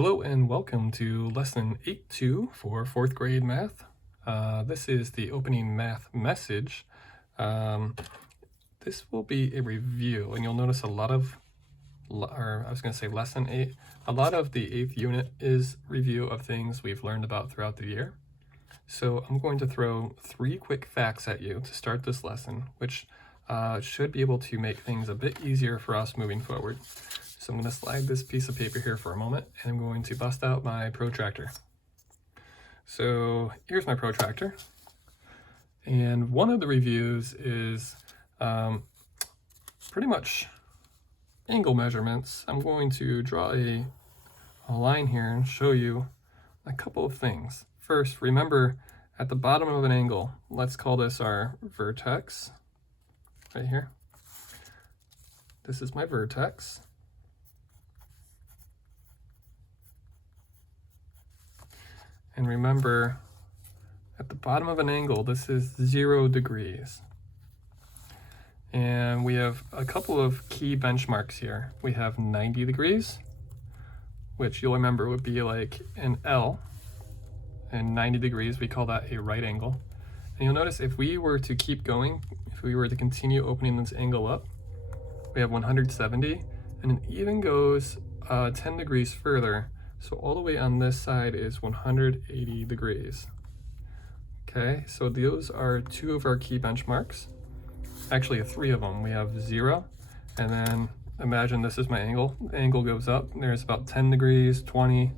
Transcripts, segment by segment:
Hello and welcome to lesson 8.2 for 4th grade math. This is the opening math message. This will be a review, and you'll notice lesson 8, a lot of the 8th unit is review of things we've learned about throughout the year. So I'm going to throw 3 quick facts at you to start this lesson, which should be able to make things a bit easier for us moving forward. So I'm going to slide this piece of paper here for a moment, and I'm going to bust out my protractor. So here's my protractor. And one of the reviews is pretty much angle measurements. I'm going to draw a line here and show you a couple of things. First, remember at the bottom of an angle, let's call this our vertex right here. This is my vertex. And remember, at the bottom of an angle, this is 0 degrees. And we have a couple of key benchmarks here. We have 90 degrees, which you'll remember would be like an L. And 90 degrees, we call that a right angle. And you'll notice if we were to keep going, if we were to continue opening this angle up, we have 170, and it even goes 10 degrees further. So all the way on this side is 180 degrees. Okay, so those are 2 of our key benchmarks. Actually, 3 of them. We have 0, and then imagine this is my angle. The angle goes up. There's about 10 degrees, 20.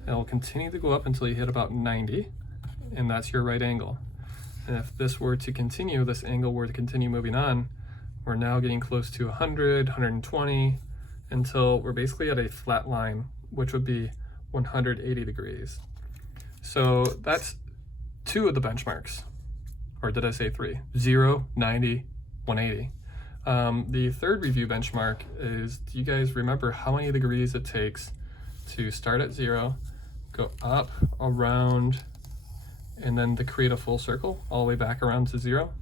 And it'll continue to go up until you hit about 90, and that's your right angle. And if this were to continue, this angle were to continue moving on, we're now getting close to 100, 120, until we're basically at a flat line, which would be 180 degrees. So that's 2 of the benchmarks. Or did I say 3? 0, 90, 180. The third review benchmark is, do you guys remember how many degrees it takes to start at 0, go up, around, and then to create a full circle all the way back around to 0?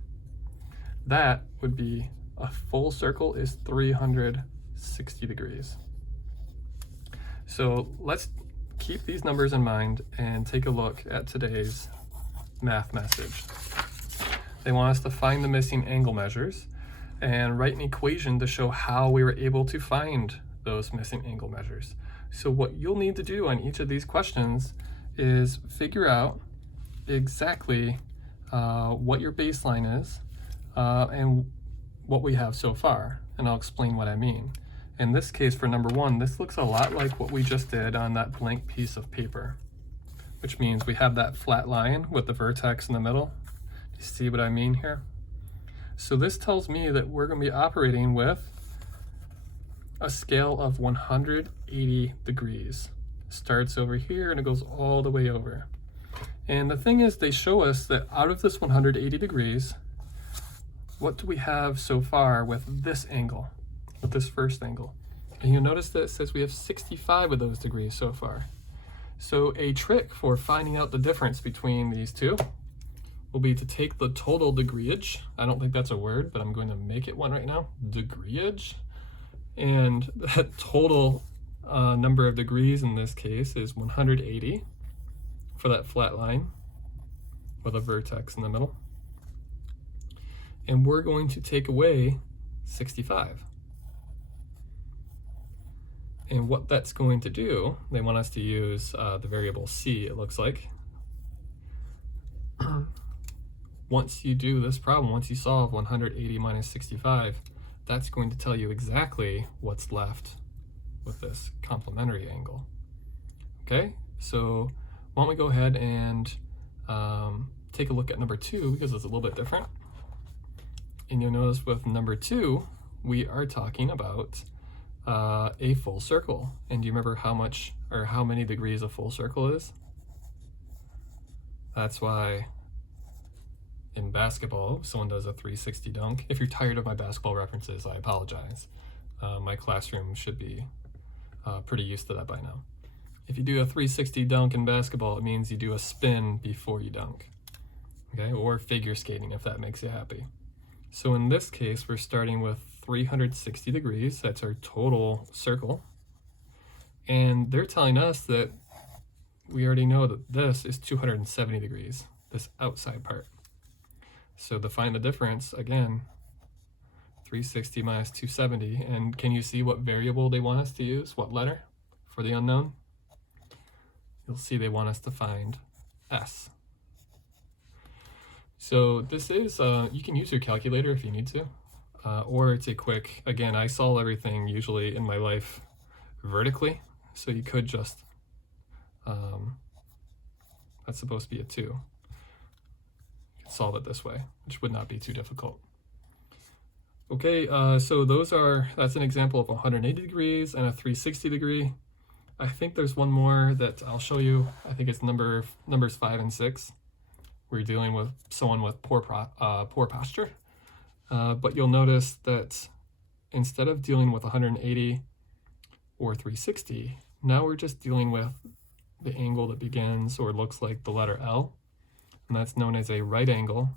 That would be, a full circle is 360 degrees. So let's keep these numbers in mind and take a look at today's math message. They want us to find the missing angle measures and write an equation to show how we were able to find those missing angle measures. So what you'll need to do on each of these questions is figure out exactly what your baseline is and what we have so far, and I'll explain what I mean. In this case, for number 1, this looks a lot like what we just did on that blank piece of paper, which means we have that flat line with the vertex in the middle. Do you see what I mean here? So this tells me that we're going to be operating with a scale of 180 degrees. Starts over here and it goes all the way over. And the thing is, they show us that out of this 180 degrees, what do we have so far with this angle, with this first angle? And you'll notice that it says we have 65 of those degrees so far. So a trick for finding out the difference between these two will be to take the total degreeage. I don't think that's a word, but I'm going to make it one right now. Degreeage. And that total number of degrees in this case is 180 for that flat line with a vertex in the middle. And we're going to take away 65. And what that's going to do, they want us to use the variable c, it looks like. Once you do this problem, once you solve 180 minus 65, that's going to tell you exactly what's left with this complementary angle. Okay, so why don't we go ahead and take a look at number 2, because it's a little bit different. And you'll notice with number 2, we are talking about a full circle. And do you remember how much or how many degrees a full circle is? That's why in basketball, if someone does a 360 dunk, if you're tired of my basketball references, I apologize. My classroom should be pretty used to that by now. If you do a 360 dunk in basketball, it means you do a spin before you dunk. Okay, or figure skating if that makes you happy. So in this case, we're starting with 360 degrees. That's our total circle. And they're telling us that we already know that this is 270 degrees, this outside part. So to find the difference, again, 360 minus 270. And can you see what variable they want us to use? What letter for the unknown? You'll see they want us to find S. So this is, you can use your calculator if you need to, or it's a quick, again, I solve everything usually in my life vertically, so you could just, that's supposed to be a 2. You can solve it this way, which would not be too difficult. Okay, so that's an example of 180 degrees and a 360 degree. I think there's one more that I'll show you. I think it's numbers 5 and 6. We're dealing with someone with poor posture. But you'll notice that instead of dealing with 180 or 360, now we're just dealing with the angle that begins or looks like the letter L, and that's known as a right angle.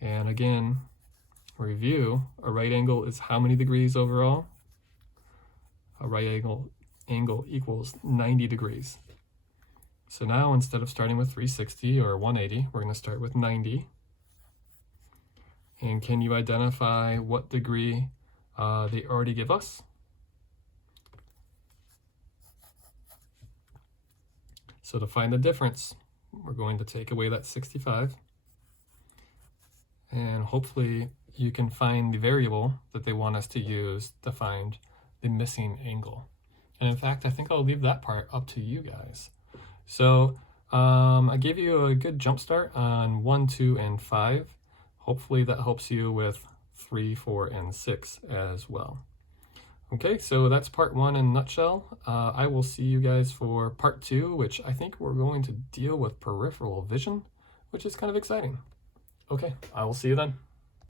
And again, review, a right angle is how many degrees overall? A right angle equals 90 degrees. So now instead of starting with 360 or 180, we're going to start with 90. And can you identify what degree they already give us? So to find the difference, we're going to take away that 65. And hopefully you can find the variable that they want us to use to find the missing angle. And in fact, I think I'll leave that part up to you guys. So I gave you a good jump start on 1, 2, and 5. Hopefully that helps you with 3, 4, and 6 as well. Okay, so that's part 1 in a nutshell. I will see you guys for part 2, which I think we're going to deal with peripheral vision, which is kind of exciting. Okay, I will see you then.